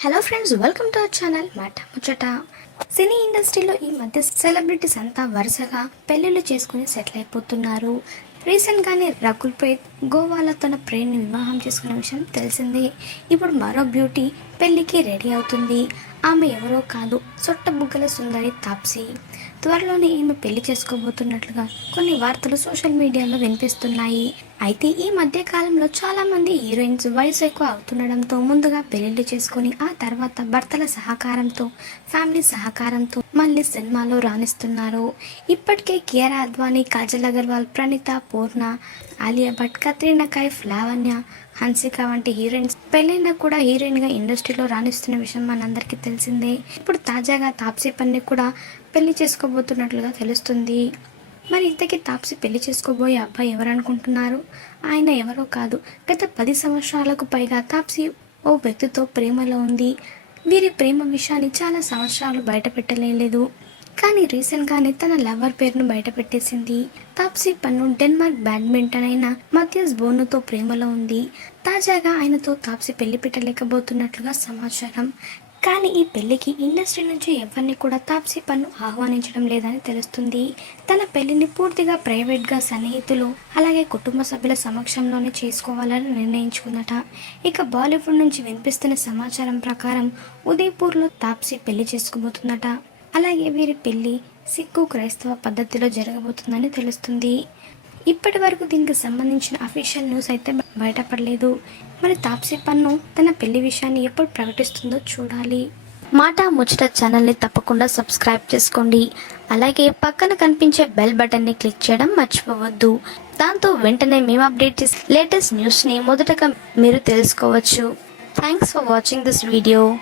Hello friends welcome to our channel మాట ముచ్చట సినీ ఇండస్ట్రీలో ఈ మధ్య సెలబ్రిటీస్ అంతా వరుసగా పెళ్ళిళ్ళు చేసుకుని సెటిల్ అయిపోతున్నారు. రీసెంట్ గానే రకుల్ ప్రీత్ గోవాలో తన ప్రేమిని వివాహం చేసుకున్న విషయం తెలిసిందే. ఇప్పుడు మరో బ్యూటీ పెళ్ళికి రెడీ అవుతుంది. ఆమె ఎవరో కాదు సొట్ట బుగ్గల సుందరి తాప్సీ. త్వరలోనే ఈమె పెళ్ళి చేసుకోబోతున్నట్లుగా కొన్ని వార్తలు సోషల్ మీడియాలో వినిపిస్తున్నాయి. అయితే ఈ మధ్య కాలంలో చాలా మంది హీరోయిన్స్ వయసు ఎక్కువ అవుతుండడంతో ముందుగా పెళ్ళిళ్ళు చేసుకుని ఆ తర్వాత భర్తల సహకారంతో ఫ్యామిలీ సహకారంతో మళ్ళీ సినిమాలో రాణిస్తున్నారు. ఇప్పటికే కియారా అద్వానీ కాజల్ అగర్వాల్ ప్రణీత పూర్ణ ఆలియా భట్ కత్రీనా కైఫ్ లావణ్య హన్సిక వంటి హీరోయిన్స్ పెళ్ళైనా కూడా హీరోయిన్గా ఇండస్ట్రీలో రాణిస్తున్న విషయం మనందరికీ తెలిసిందే. ఇప్పుడు తాజాగా తాప్సీ పన్ని కూడా పెళ్ళి చేసుకోబోతున్నట్లుగా తెలుస్తుంది. మరి ఇంతకీ తాప్సీ పెళ్ళి చేసుకోబోయే అబ్బాయి ఎవరనుకుంటున్నారు? ఆయన ఎవరో కాదు. గత పది సంవత్సరాలకు పైగా తాప్సీ ఓ వ్యక్తితో ప్రేమలో ఉంది. వీరి ప్రేమ విషయాన్ని చాలా సంవత్సరాలు బయటపెట్టలేదు కానీ రీసెంట్గానే తన లవర్ పేరును బయటపెట్టేసింది. తాప్సీ పన్ను డెన్మార్క్ బ్యాడ్మింటన్ అయిన మధ్యస్ బోనుతో ప్రేమలో ఉంది. తాజాగా ఆయనతో తాప్సీ పెళ్ళి పెట్టలేకపోతున్నట్లుగా సమాచారం. కానీ ఈ పెళ్ళికి ఇండస్ట్రీ నుంచి ఎవరిని కూడా తాప్సీ పన్ను ఆహ్వానించడం లేదని తెలుస్తుంది. తన పెళ్ళిని పూర్తిగా ప్రైవేట్గా సన్నిహితులు అలాగే కుటుంబ సభ్యుల సమక్షంలోనే చేసుకోవాలని నిర్ణయించుకుందట ఇక బాలీవుడ్ నుంచి వినిపిస్తున్న సమాచారం ప్రకారం ఉదయ్పూర్లో తాప్సీ పెళ్ళి చేసుకోబోతుందట అలాగే వీరి పెళ్ళి సిక్కు క్రైస్తవ పద్ధతిలో జరగబోతుందని తెలుస్తుంది. ఇప్పటి వరకు దీనికి సంబంధించిన అఫీషియల్ న్యూస్ అయితే బయటపడలేదు. మరి తాప్సీ పన్ను తన పెళ్ళి విషయాన్ని ఎప్పుడు ప్రకటిస్తుందో చూడాలి. మాట ముచ్చట ఛానల్ని తప్పకుండా సబ్స్క్రైబ్ చేసుకోండి. అలాగే పక్కన కనిపించే బెల్ బటన్ని క్లిక్ చేయడం మర్చిపోవద్దు. దాంతో వెంటనే మేము అప్డేట్ చేసే లేటెస్ట్ న్యూస్ని మొదటగా మీరు తెలుసుకోవచ్చు. Thanks for watching this video